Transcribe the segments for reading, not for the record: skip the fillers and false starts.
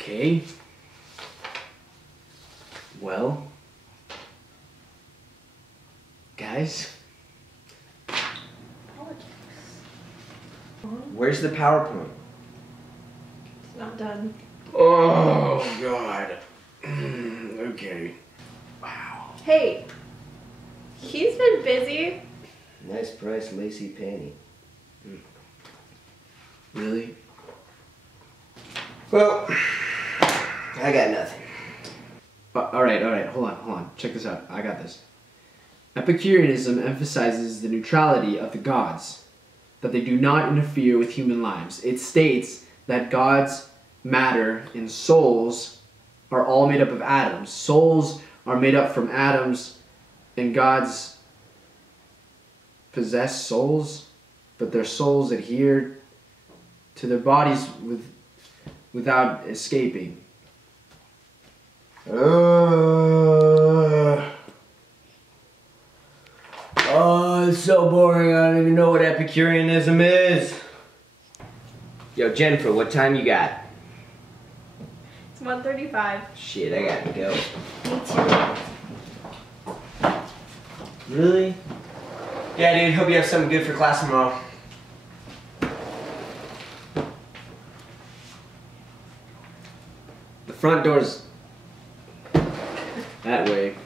Okay. Well, guys. Where's the PowerPoint? It's not done. Oh, God. Okay. Wow. Hey, he's been busy. Nice price, lacy panty. Really? Well, I got nothing. All right, hold on. Check this out. I got this. Epicureanism emphasizes the neutrality of the gods, that they do not interfere with human lives. It states that God's matter and souls are all made up of atoms. Souls are made up from atoms, and gods possess souls, but their souls adhere to their bodies without escaping. Oh, it's so boring. I don't even know what Epicureanism is. Yo, Jennifer, what time you got? It's 1:35. Shit, I gotta go. Me too. Really? Yeah, dude, hope you have something good for class tomorrow. The front door's that way.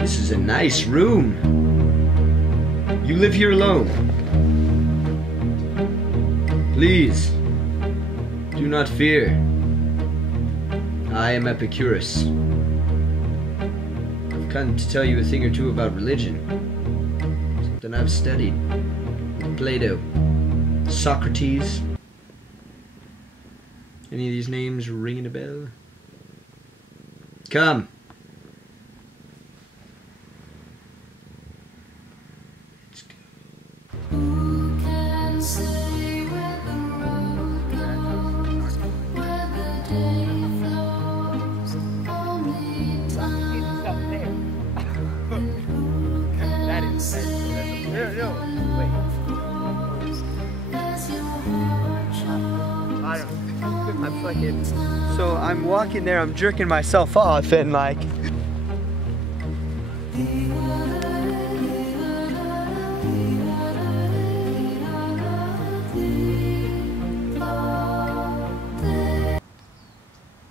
This is a nice room. You live here alone. Please, do not fear. I am Epicurus. I've come to tell you a thing or two about religion. Something I've studied. Plato, Socrates. Any of these names ringing a bell? Come. I'm fucking, so I'm walking there, I'm jerking myself off and like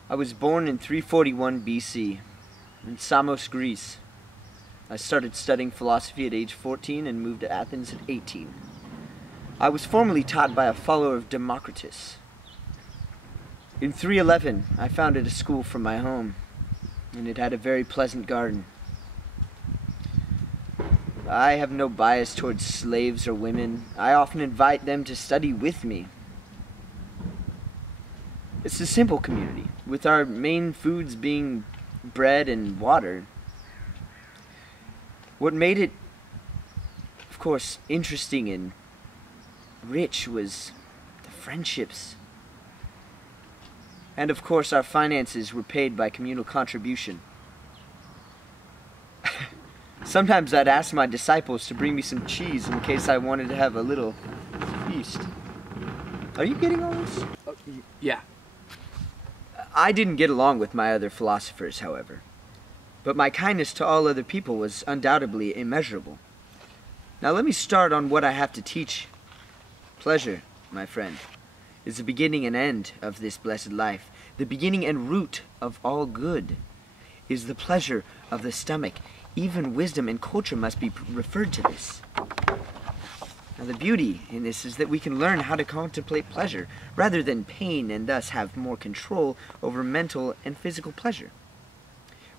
I was born in 341 BC in Samos, Greece. I started studying philosophy at age 14 and moved to Athens at 18. I was formerly taught by a follower of Democritus. In 311, I founded a school from my home, and it had a very pleasant garden. I have no bias towards slaves or women. I often invite them to study with me. It's a simple community, with our main foods being bread and water. What made it, of course, interesting and rich was the friendships. And of course, our finances were paid by communal contribution. Sometimes I'd ask my disciples to bring me some cheese in case I wanted to have a little feast. Are you getting all this? Yeah. I didn't get along with my other philosophers, however. But my kindness to all other people was undoubtedly immeasurable. Now let me start on what I have to teach. Pleasure, my friend, is the beginning and end of this blessed life. The beginning and root of all good is the pleasure of the stomach even wisdom and culture must be referred to this. Now the beauty in this is that we can learn how to contemplate pleasure rather than pain, and thus have more control over mental and physical pleasure.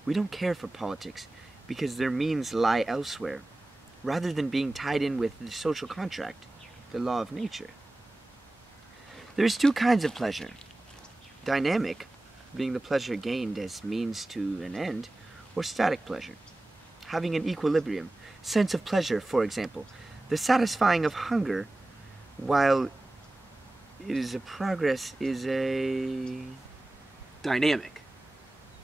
We don't care for politics because their means lie elsewhere, rather than being tied in with the social contract, the law of nature. There's two kinds of pleasure. Dynamic, being the pleasure gained as means to an end, or static pleasure, having an equilibrium, sense of pleasure, for example, the satisfying of hunger, while it is a progress, is a... Dynamic.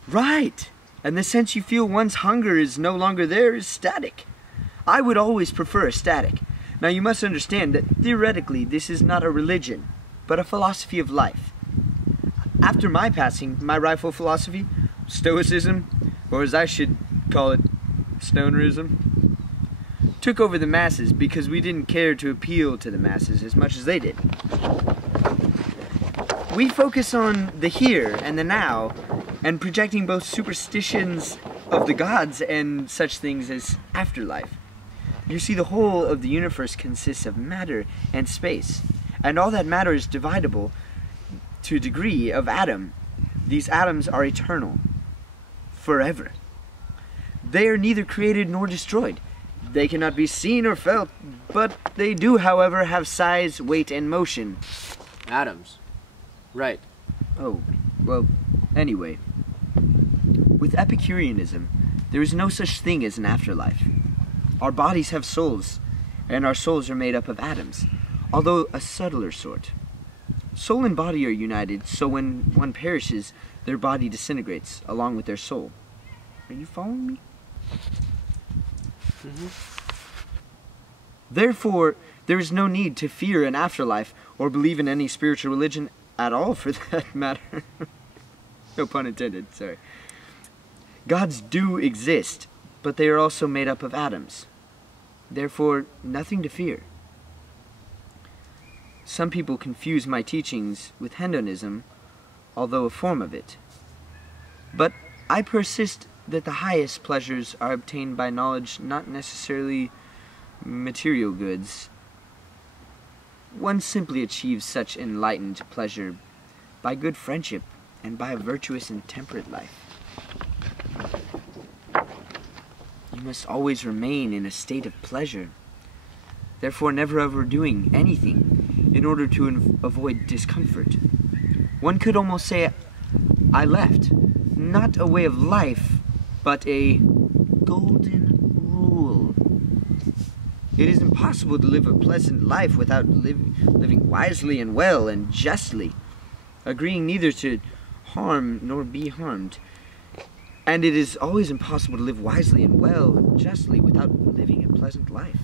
Right! And the sense you feel one's hunger is no longer there is static. I would always prefer a static. Now you must understand that theoretically this is not a religion, but a philosophy of life. After my passing, my rightful philosophy, Stoicism, or as I should call it, Stonerism, took over the masses because we didn't care to appeal to the masses as much as they did. We focus on the here and the now, and projecting both superstitions of the gods and such things as afterlife. You see, the whole of the universe consists of matter and space, and all that matter is dividable to a degree of atom. These atoms are eternal, forever. They are neither created nor destroyed. They cannot be seen or felt, but they do, however, have size, weight, and motion. Atoms. Right. Oh, well, anyway. With Epicureanism, there is no such thing as an afterlife. Our bodies have souls, and our souls are made up of atoms, although a subtler sort. Soul and body are united, so when one perishes, their body disintegrates along with their soul. Are you following me? Mm-hmm. Therefore, there is no need to fear an afterlife or believe in any spiritual religion at all, for that matter. No pun intended, sorry. Gods do exist, but they are also made up of atoms. Therefore, nothing to fear. Some people confuse my teachings with hedonism, although a form of it. But I persist that the highest pleasures are obtained by knowledge, not necessarily material goods. One simply achieves such enlightened pleasure by good friendship and by a virtuous and temperate life. You must always remain in a state of pleasure, therefore never overdoing anything in order to avoid discomfort. One could almost say, I left, not a way of life, but a golden rule. It is impossible to live a pleasant life without living wisely and well and justly, agreeing neither to harm nor be harmed. And it is always impossible to live wisely and well and justly without living a pleasant life.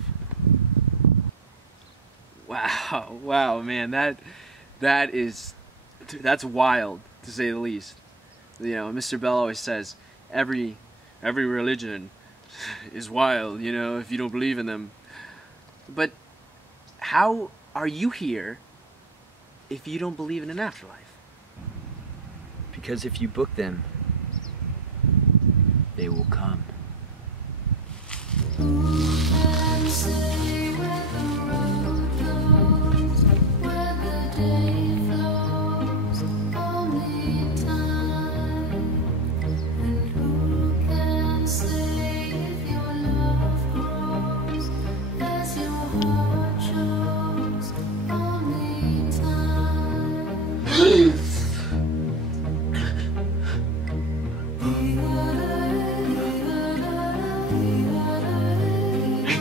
Wow, man, that's wild, to say the least. You know, Mr. Bell always says every religion is wild, you know, if you don't believe in them. But how are you here if you don't believe in an afterlife? Because if you book them, they will come.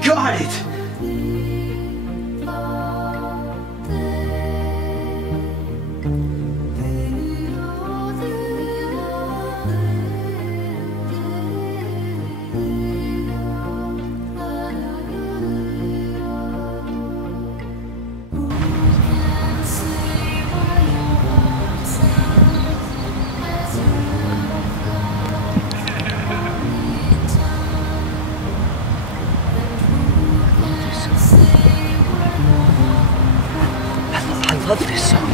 Got it! I love this song.